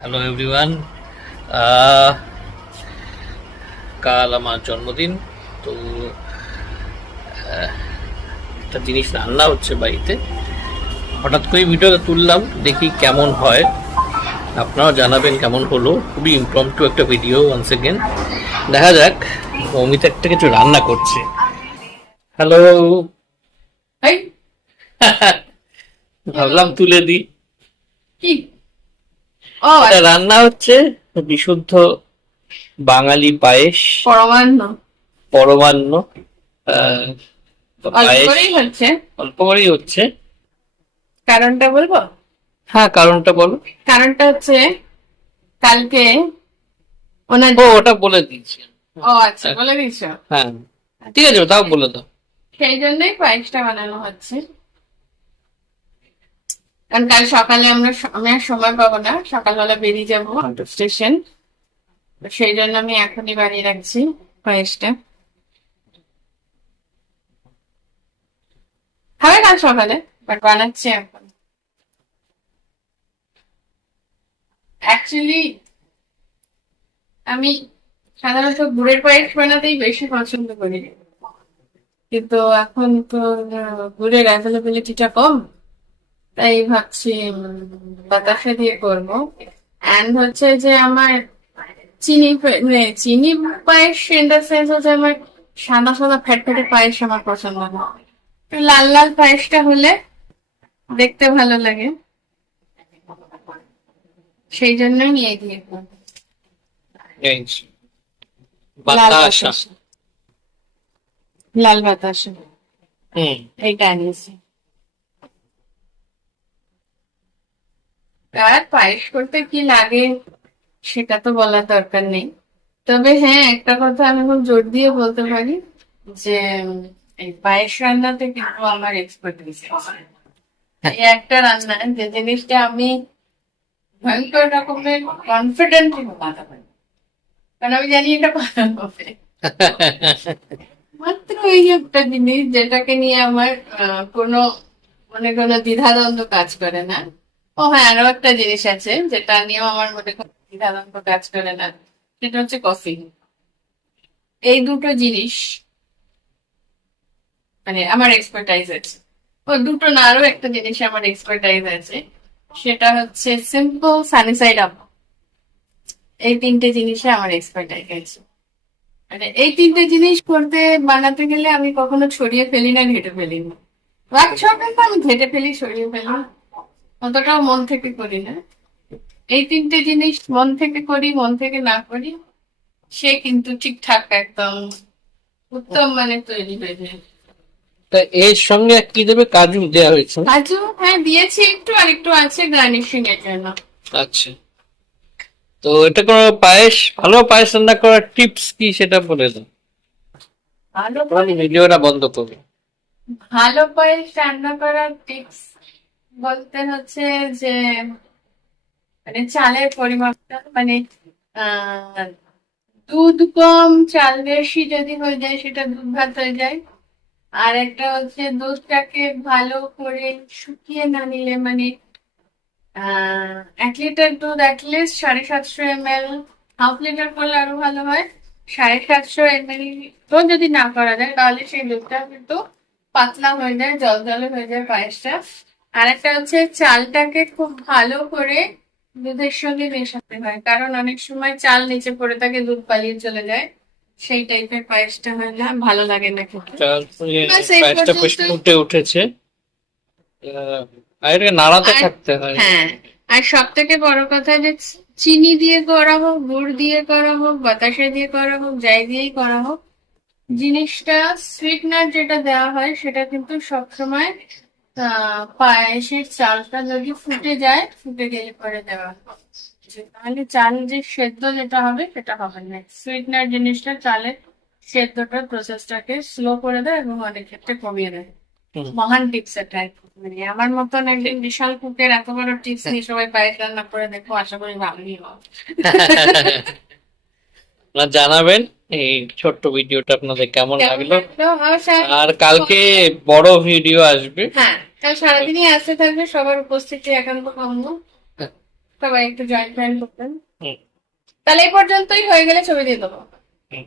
Hello everyone. কাল আমার জন্মদিন। তো একটা জিনিস রান্না হচ্ছে বাড়িতে, হঠাৎ করে ভিডিওটা তুললাম, দেখি কেমন হয়। আপনারাও জানাবেন কেমন হলো। খুবই ইমপ্রম্পটু একটা ভিডিও। ওয়ান্স এগেন দেখা যাক। অমিত একটা কিছু রান্না করছে। হ্যালো। এই ভাবলাম তুলে দিই। কি? ও এটা আচ্ছা, রান্না হচ্ছে বিশুদ্ধ বাঙালি পায়েস, পরমান্ন পরমান্ন। আহ, তো অল্প পায়েস করেই হচ্ছে। অল্প করেই হচ্ছে। কারণটা বলবো? হ্যাঁ, কারণটা বলো। কারণটা হচ্ছে কালকে ওনার ওটা বলে দিয়েছি। ও আচ্ছা, বলে দিচ্ছ। হ্যাঁ, ঠিক আছে, তাও বলে দাও। সেই জন্যই পায়েসটা বানানো হচ্ছে। কারণ কাল সকালে আমি আর সময় পাবো না, সকালবেলা বেরিয়ে যাবো আউট অফ স্টেশন। সেই জন্য আমি এখনই বানিয়ে রাখছি পায়েসটা। খাবে কাল সকালে, বাট বানাচ্ছি এখন। অ্যাকচুয়ালি আমি সাধারণত গুড়ের পায়েস বানাতেই বেশি পছন্দ করি, কিন্তু এখন তো গুড়ের অ্যাভেলেবিলিটিটা কম, তাই ভাবছি বাতাসা দিয়ে করবো। অ্যান্ড হচ্ছে যে আমার চিনি পায়েস ইন দ্য সেন্স হচ্ছে আমার সাদা সাদা ফ্যাট ফ্যাটে পায়েস আমার পছন্দ না। একটু লাল লাল পায়েসটা হলে দেখতে ভালো লাগে, সেই জন্যই নিয়ে দিয়ে করবো। এই লাল বাতাসা। বাতাসা, লাল বাতাসা হুম। এইটা আনিয়েছি। আর পায়েস করতে কি লাগে সেটা তো বলার দরকার নেই। তবে হ্যাঁ, একটা কথা আমি খুব জোর দিয়ে বলতে পারি যে এই পায়েস রান্নাতে কিন্তু আমার এক্সপার্টিস আছে। এই একটা রান্না যে জিনিসটা আমি ভয়ঙ্কর রকমের কনফিডেন্ট বানাতে পারি, কারণ আমি জানি এটা ভালো হবে। মাত্র এই একটা জিনিস যেটাকে নিয়ে আমার কোনো কোনো দ্বিধাদ্বন্দ্ব কাজ করে না। ও হ্যাঁ, আরো একটা জিনিস আছে যেটা নিয়েও আমার মনে কোনো দ্বিধাদ্বন্দ্ব কাজ করে না, সেটা হচ্ছে কফি। এই দুটো জিনিস আমার এক্সপার্টাইজ আছে। ও দুটো না, আরো একটা জিনিস আমার এক্সপার্টাইজ আছে, সেটা হচ্ছে সিম্পল সানি সাইড আপ। এই তিনটে জিনিসে আমার এক্সপার্টাইজ আছে। এই তিনটে জিনিস করতে বানাতে গেলে আমি কখনো ছড়িয়ে ফেলি না, ঘেটে ফেলি না। ওয়ার্কশপ কিন্তু আমি ঘেটে ফেলি, ছড়িয়ে ফেলি, অতটাও মন থেকে করি না। এই তিনটে জিনিস মন থেকে করি, মন থেকে না করি, সে কিন্তু ঠিকঠাক একদম উত্তম মানে তৈরি হয়ে যায়। তা এর সঙ্গে কি দেবে? কাজু দেওয়া হয়েছে? কাজু হ্যাঁ দিয়েছি একটু, আর একটু আছে গার্নিশিং এর জন্য। আচ্ছা। তো এটা কোনো পায়েস, ভালো পায়েস রান্না করার টিপস কি সেটা বলে দাও। ভালো আমি ভিডিওটা বন্ধ করবো। ভালো পায়েস রান্না করার টিপস বলতে হচ্ছে যে চালের পরিমাপটা আহ দুধ কম চাল বেশি যদি হয়ে যায় সেটা দুধ ভাত হয়ে যায়। আর একটা হচ্ছে দুধটাকে ভালো করে শুকিয়ে না নিলে 1 লিটার দুধ অ্যাটলিস্ট 750 ml, হাফ লিটার করলে আরো ভালো হয়। 750 ml তো যদি না করা যায় তাহলে সেই দুধটা কিন্তু পাতলা হয়ে যায়, জল জলে হয়ে যায় পায়েসটা। আর একটা হচ্ছে চালটাকে খুব ভালো করে দুধের সঙ্গে মেশাতে হয়, কারণ অনেক সময় চাল নিচে পড়ে থাকে, দুধ পালিয়ে চলে যায়, সেই টাইপের পায়েসটা হয় না, ভালো লাগে না খেতে। ব্যাস এই পায়েসটা বেশ পর্যন্ত। ফুটে উঠেছে। আর এটাকে নাড়াতে আর থাকতে হয়। হ্যাঁ, আর সব থেকে বড় কথা যে চিনি দিয়ে করা হোক, গুড় দিয়ে করা হোক, বাতাসা দিয়ে করা হোক, যাই দিয়েই করা হোক, জিনিসটা সুইটনার যেটা দেওয়া হয় সেটা কিন্তু সবসময় পায়েসের চালটা যদি ফুটে যায়, ফুটে গেলে পরে দেওয়া হয়। তাহলে চাল যে সেদ্ধ যেটা হবে সেটা হবে না। সুইটনার জিনিসটা চালের সেদ্ধটার প্রসেসটাকে স্লো করে দেয় এবং অনেক ক্ষেত্রে কমিয়ে দেয়। হুম। মহান টিপস এটা। আমার মতন একজন বিশাল কুকের এত বড় টিপস নিয়ে সবাই পায়েস রান্না করে দেখো, আশা করি ভালোই হবে। আপনারা জানাবেন এই ছোট্ট ভিডিওটা আপনাদের কেমন কেমন লাগলো। লাগলো? আর কালকে বড় ভিডিও আসবে। হ্যাঁ, কাল সারাদিনই আসতে থাকবে, সবার উপস্থিতি একান্ত কাম্য। সবাই একটু জয়েন্ট করবেন। হুম। তাহলে এই পর্যন্তই হয়ে গেলে ছবি দিয়ে দেবো। হুম।